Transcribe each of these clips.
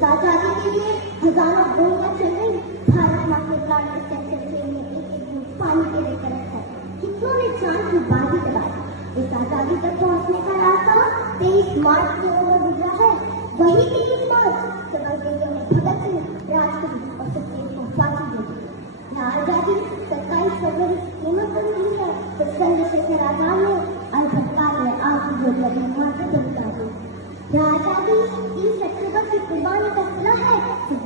इस आजादी के लिए हजारों गोलियां चल रही, भारत माँ के प्राण में एक एक बूंद पानी के लिए तरस है। कितनों ने जान की बाजी लगाई। इस आजादी तक पहुंचने का रास्ता 23 मार्च से ओर गुजरा है। वही 23 मार्च केवल दिल्ली में भगत सिंह, राजगुरु और सुखदेव को फांसी दे दी। यह आजादी 27 फरवरी की कीमत पर मिली है, तो चंद्रशेखर आजाद ने अल्पकाल में आखिरी गोलियां भी माथे पर उतार दी। यह आजादी 30 अक्टूबर की कुर्बानी का सिला है।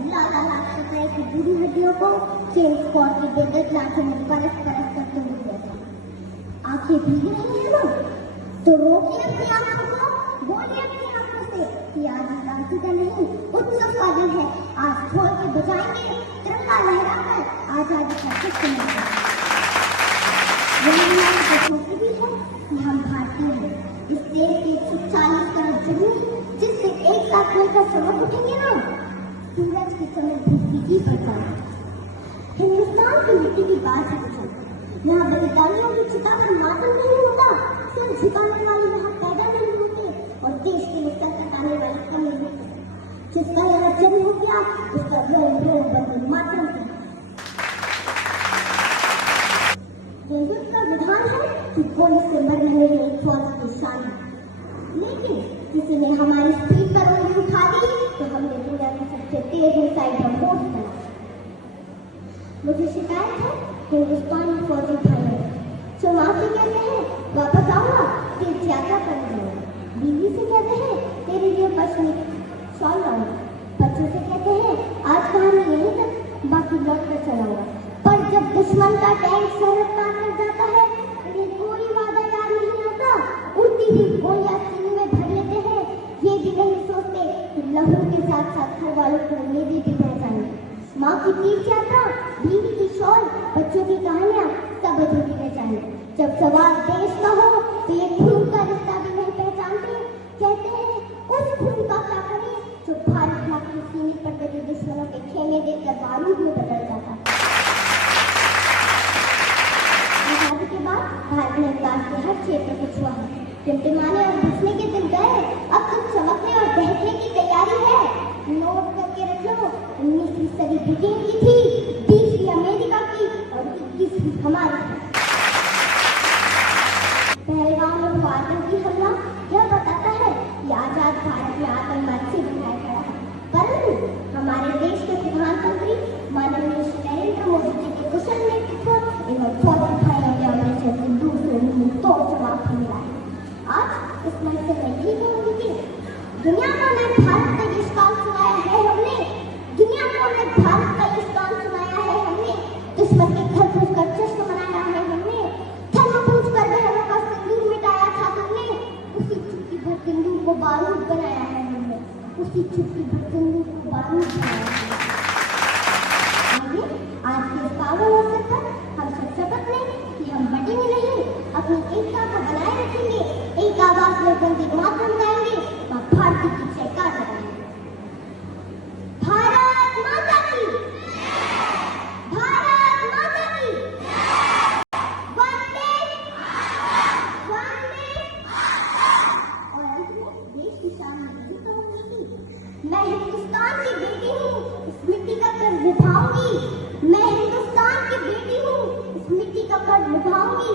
लाला लाजपत राय की बुरी हड्डियों को चेन स्पॉट की बेदर्द लाठों में परस परस कर तोड़ दिया था। आंखें भीग रही है ना, तो रोकिए अपनी आंखों को, बोलिए अपनी आंखों से कि आज क्रांति का नहीं, उत्सव का दिन है। आज ढोल के बजाएंगे, तिरंगा लहराकर आजादी का जश्न मनाएंगे। यह हमारी संस्कृति है कि हम भारतीय हैं। इस देश के 140 करोड़ जमीन जिससे एक साथ मिलकर चमक उठेंगे ना, सूरज की चमक भी फीकी पड़ जाएगी। हिंदुस्तान की मिट्टी की बात ही कुछ है। यहाँ बलिदानियों की चिता पर मातम नहीं होता, सिर झुकाने वाले यहाँ पैदा नहीं होते और देश के लिए सर कटाने वाले कम नहीं होते। जिसका यहाँ जन्म हो गया उसका रोम रोम बंधु मातम है। हिंदुत्व का विधान है कि गोली से मरने में एक फौज की शान है, लेकिन किसी ने हमारी स्पीड पर उंगली उठा दी तो हमने दुनिया की सबसे तेज मिसाइल ब्रह्मोस बना। मुझे शिकायत है हिंदुस्तान फौजी भाइयों जो माँ से कहते हैं वापस आऊंगा, तीर्थ यात्रा करने जाऊंगा, बीवी से कहते हैं तेरे लिए पश्चिमी शॉल लाऊंगा, बच्चों से कहते हैं आज कहानी यहीं तक, बाकी लौट कर चलाऊंगा। पर जब दुश्मन का टैंक सरहद पार कर जाता है, उन्हें कोई वादा याद नहीं आता। उड़ती हुई गोलियां सीने में भर लेते हैं, ये भी नहीं सोचते कि लहू के साथ साथ घर वालों को उम्मीदें भी पहचाने। माँ की तीर्थ यात्रा, बीवी की शॉल, बच्चों की कहानियां सब अधूरी रह जाए। जब सवाल देश का हो तो ये खून का रिश्ता भी नहीं पहचानते। कहते हैं उस खून का क्या करें जो भारत माँ की सीने पर लगे दुश्मनों के खेमे देकर बारूद में बदल जाता। आजादी के बाद भारत ने विकास के हर क्षेत्र को छुआ है। टिमटिमाने और घुसने के दिन गए, अब तो चमकने और दहकने की तैयारी है। नोट करके रख लो, 19वीं सदी ब्रिटेन की थी, 20वीं अमेरिका की और 21वीं हमारी थी। पहलगाम में हुआ आतंकी हमला यह बताता है कि आजाद भारत में आतंकवाद से दिखाया गया है, परंतु हमारे देश के प्रधानमंत्री माननीय श्री नरेंद्र मोदी जी के कुशल नेतृत्व एवं फौजी भाइयों ने अमृतसर से दूसरे मुंह तोड़ जवाब मिला है। आज इस मंच से मैं यही कहूंगी कि दुनिया को मैं भारत का यश गान सुनाया है हमने, दुनिया को मैं भारत का यश गान सुनाया है हमने, दुश्मन के घर घुसकर जश्न मनाया है हमने, धर्म पूछ कर बहनों का सिंदूर मिटाया था तुमने, उसी चुटकी भर सिंदूर को बारूद बनाया है हमने, उसी चुटकी भर सिंदूर को बारूद बनाया है। आज के पावन अवसर पर हम सब शपथ लें कि हम बटेंगे नहीं, अपनी एकता को बनाए रखेंगे, एक आवाज में वंदे मातरम गाएंगे, भारत की जयकार लगाएंगे। भारत माता की, भारत माता की, वंदे वंदे। और अंत में देश की शान में यही कहूंगी कि मैं हिंदुस्तान की बेटी हूँ, इस मिट्टी का कर्ज निभाऊंगी। मैं हिंदुस्तान की बेटी हूँ, इस मिट्टी का कर्ज निभाऊंगी।